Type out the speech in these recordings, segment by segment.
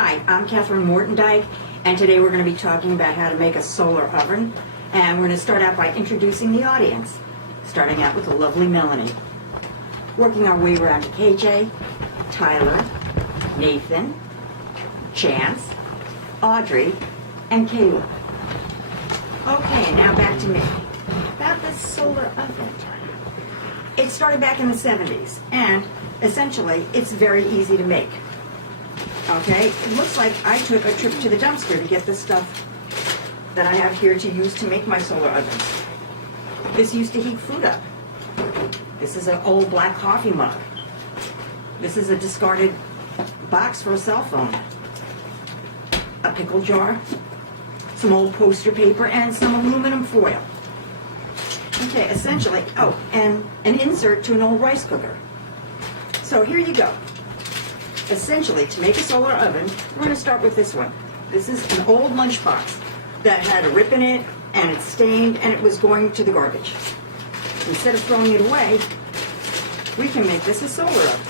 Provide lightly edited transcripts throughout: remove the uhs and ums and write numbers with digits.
Hi, I'm Catherine Mortendijk, and today we're going to be talking about how to make a solar oven. And we're going to start out by introducing the audience, starting out with the lovely Melanie. Working our way around to KJ, Tyler, Nathan, Chance, Audrey, and Caleb. Okay, now back to me. About this solar oven. It started back in the 70s, and essentially, it's very easy to make. Okay, it looks like I took a trip to the dumpster to get the stuff that I have here to use to make my solar oven. This used to heat food up. This is an old black coffee mug. This is a discarded box for a cell phone. A pickle jar, some old poster paper, and some aluminum foil. Okay, essentially, oh, and an insert to an old rice cooker. So here you go. Essentially, to make a solar oven, we're going to start with this one. This is an old lunchbox that had a rip in it, and it's stained, and it was going to the garbage. Instead of throwing it away, we can make this a solar oven.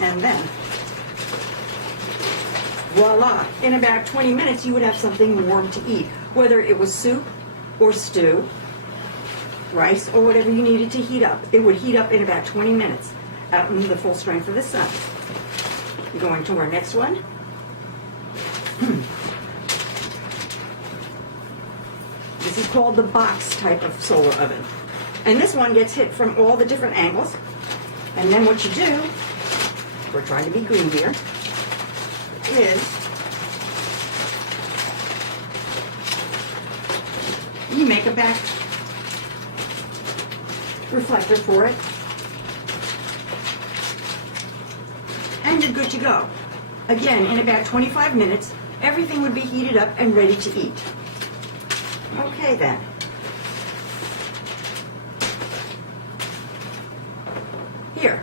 And then, voila, in about 20 minutes you would have something warm to eat, whether it was soup or stew, rice, or whatever you needed to heat up. It would heat up in about 20 minutes out in the full strength of the sun. Going to our next one. This is called the box type of solar oven. And this one gets hit from all the different angles. And then what you do, we're trying to be green here, is you make a back reflector for it, and you're good to go. Again, in about 25 minutes, everything would be heated up and ready to eat. Okay then. Here,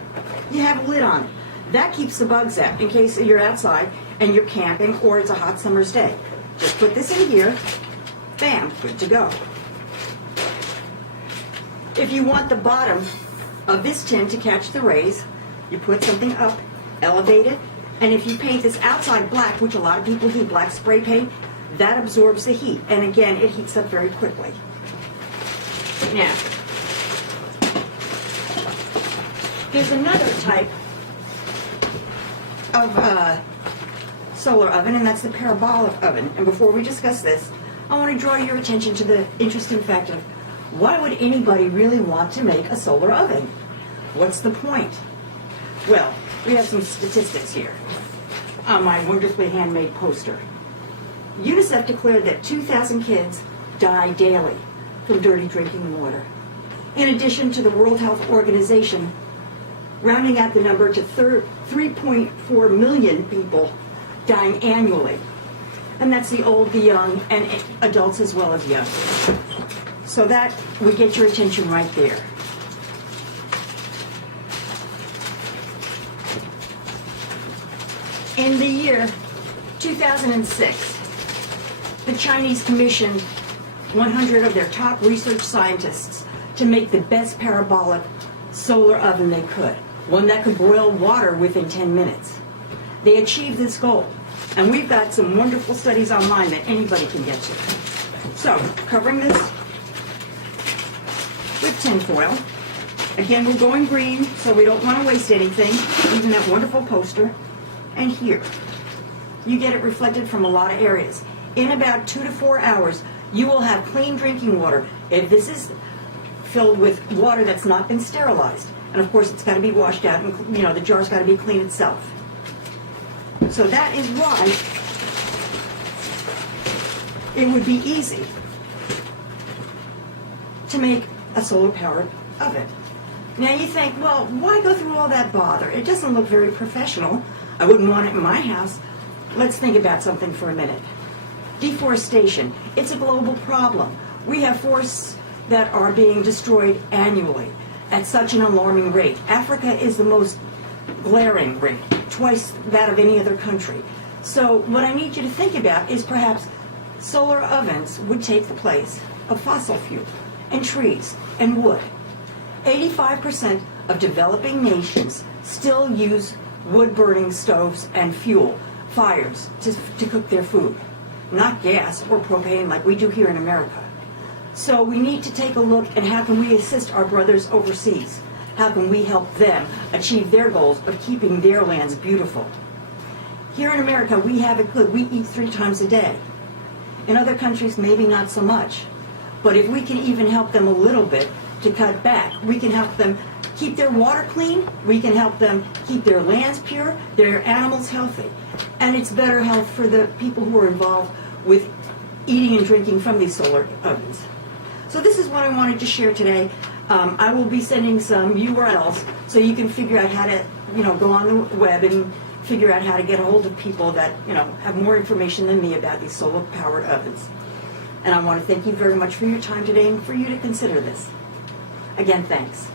you have a lid on it. That keeps the bugs out in case you're outside and you're camping or it's a hot summer's day. Just put this in here, bam, good to go. If you want the bottom of this tin to catch the rays, you put something up, elevate it, and if you paint this outside black, which a lot of people do, black spray paint, that absorbs the heat. And again, it heats up very quickly. Now, here's another type of solar oven, and that's the parabolic oven. And before we discuss this, I want to draw your attention to the interesting fact of why would anybody really want to make a solar oven? What's the point? Well, we have some statistics here on my wonderfully handmade poster. UNICEF declared that 2,000 kids die daily from dirty drinking water. In addition to the World Health Organization rounding out the number to 3.4 million people dying annually. And that's the old, the young, and adults as well as young. So that would get your attention right there. In the year 2006, the Chinese commissioned 100 of their top research scientists to make the best parabolic solar oven they could, one that could boil water within 10 minutes. They achieved this goal, and we've got some wonderful studies online that anybody can get to. So, covering this with tin foil. Again, we're going green, so we don't want to waste anything, even that wonderful poster. And here, you get it reflected from a lot of areas. In about 2 to 4 hours, you will have clean drinking water. If this is filled with water that's not been sterilized, and of course it's got to be washed out, and the jar's got to be clean itself. So that is why it would be easy to make a solar-powered oven. Now you think, well, why go through all that bother? It doesn't look very professional. I wouldn't want it in my house. Let's think about something for a minute. Deforestation. It's a global problem. We have forests that are being destroyed annually at such an alarming rate. Africa is the most glaring rate, twice that of any other country. So what I need you to think about is perhaps solar ovens would take the place of fossil fuel and trees and wood. 85% of developing nations still use wood-burning stoves and fuel, fires, to cook their food, not gas or propane like we do here in America. So we need to take a look at how can we assist our brothers overseas? How can we help them achieve their goals of keeping their lands beautiful? Here in America, we have it good. We eat 3 times a day. In other countries, maybe not so much. But if we can even help them a little bit to cut back, we can help them keep their water clean, we can help them keep their lands pure, their animals healthy. And it's better health for the people who are involved with eating and drinking from these solar ovens. So this is what I wanted to share today. I will be sending some URLs so you can figure out how to, go on the web and figure out how to get a hold of people that, have more information than me about these solar-powered ovens. And I want to thank you very much for your time today and for you to consider this. Again, thanks.